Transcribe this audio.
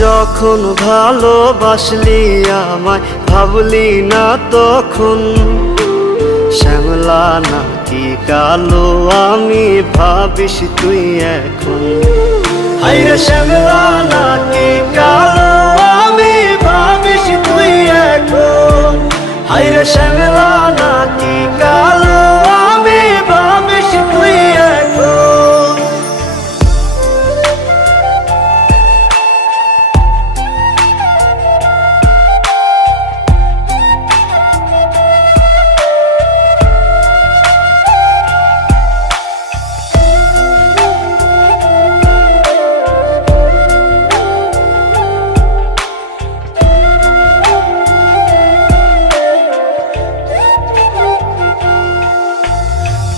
যখন ভালোবাসলি আমায়, ভাবলি না তখন। শ্যামলা নাকি কালো, আমি ভাবিস তুই এখন। হাইরে শ্যামলা নাকি কালো, আমি ভাবিস তুই এখন। হাইরে শ্যামলা